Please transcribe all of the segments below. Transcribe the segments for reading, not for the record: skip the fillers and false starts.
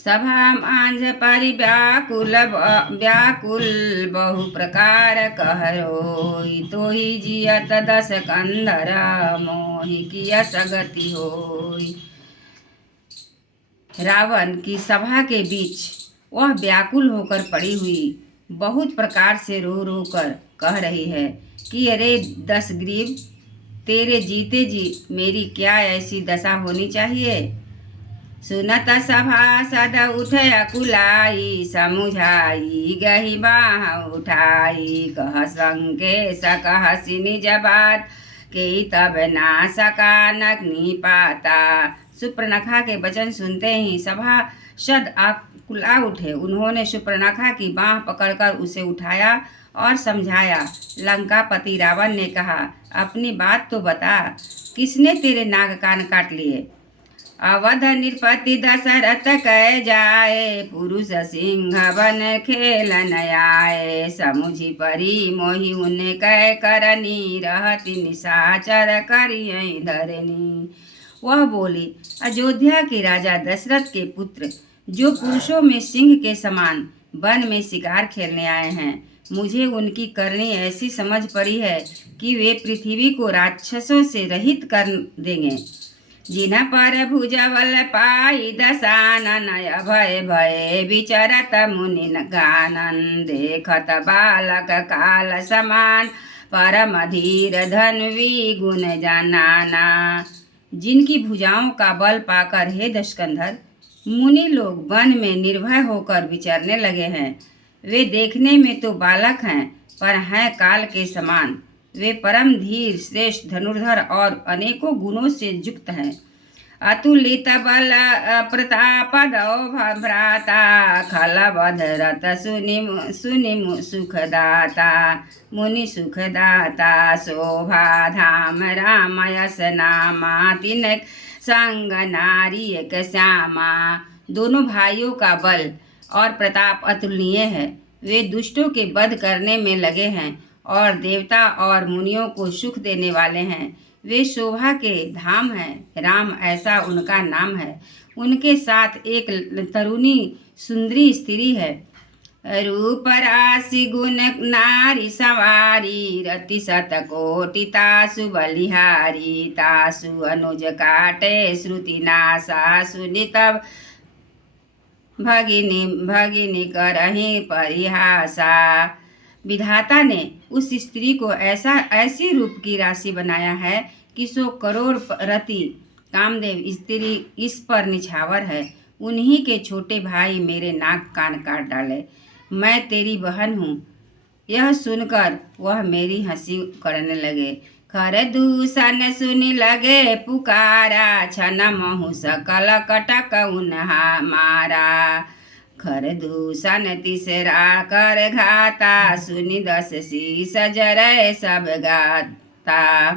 सभा मांझ परि व्याकुल बहु प्रकार कहरोई। तोहि जियत दस कंधर मोहि किया सगति होई। रावण की सभा के बीच वह व्याकुल होकर पड़ी हुई बहुत प्रकार से रो रो कर कह रही है कि अरे दशग्रीव, तेरे जीते जी मेरी क्या ऐसी दशा होनी चाहिए। सुनत सभासद उठे अकुलाई, समुझाई गही बाह उठाई। कह संके सकह निज बात, के तब ना सका नग्नि पाता। सुपर्णखा के वचन सुनते ही सभासद आकुला उठे। उन्होंने सुपर्णखा की बाह पकड़कर उसे उठाया और समझाया। लंकापति रावण ने कहा, अपनी बात तो बता, किसने तेरे नाग कान काट लिए। अवध नृपति दशरथ कह जाए, पुरुष सिंह बन खेलन आए। समुझी परी मोहि उन्हें कह करनी, रहती निशाचर करियई धरनी। वह बोली, अयोध्या के राजा दशरथ के पुत्र जो पुरुषों में सिंह के समान वन में शिकार खेलने आए हैं, मुझे उनकी करनी ऐसी समझ पड़ी है कि वे पृथ्वी को राक्षसों से रहित कर देंगे। जिन्ह पर भुजबल पाई दशानन, भय भय विचरत मुनि गानन। देखत बालक काल समान, परम धीर धन्वी गुण जनाना। जिनकी भुजाओं का बल पाकर हे दशकंधर, मुनि लोग वन में निर्भय होकर विचरने लगे हैं। वे देखने में तो बालक हैं, पर हैं काल के समान। वे परम धीर, श्रेष्ठ धनुर्धर और अनेकों गुणों से युक्त हैं। अतुलित बल प्रताप दो भ्राता, खलबध रत सुनि सुखदाता। मुनि सुखदाता शोभा धाम, राम यस नामा। तिनक संग नारी एक श्यामा। दोनों भाइयों का बल और प्रताप अतुलनीय है। वे दुष्टों के वध करने में लगे हैं और देवता और मुनियों को सुख देने वाले हैं। वे शोभा के धाम हैं, राम ऐसा उनका नाम है। उनके साथ एक तरुणी सुंदरी स्त्री है। रूप राशि गुण नारी सवारी, रति शतकोटि तासु बलिहारी। तासु अनुज काटे श्रुति नासा, सुनि तब भगिनी करही परिहासा। विधाता ने उस स्त्री को ऐसी रूप की राशि बनाया है कि 100 करोड़ रति कामदेव स्त्री इस पर निछावर है। उन्हीं के छोटे भाई मेरे नाक कान काट डाले। मैं तेरी बहन हूँ। यह सुनकर वह मेरी हंसी करने लगे। खर दूषण सुनि लगे पुकारा, छन महु सकल कटक उन्हा मारा। खर दूषण तीसरा कर घाता, सुनि 10 शीस जरै सब गाता।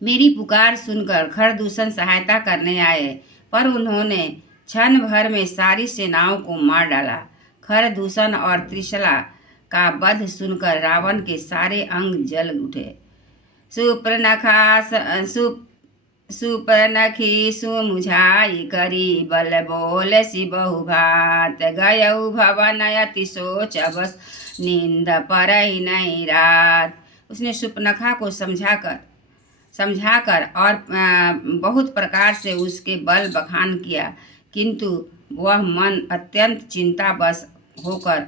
मेरी पुकार सुनकर खरदूषण सहायता करने आए, पर उन्होंने क्षण भर में सारी सेनाओं को मार डाला। खरदूषण और त्रिशला का वध सुनकर रावण के सारे अंग जल उठे। सुपर्णखी सुमुझाई करी, बल बोल सि बहु भात। गयउ भवन अति सोच बस, नींद परई नहीं रात। उसने सुपर्णखा को समझाकर और बहुत प्रकार से उसके बल बखान किया, किंतु वह मन अत्यंत चिंतावश होकर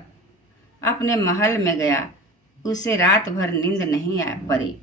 अपने महल में गया। उसे रात भर नींद नहीं पड़ी।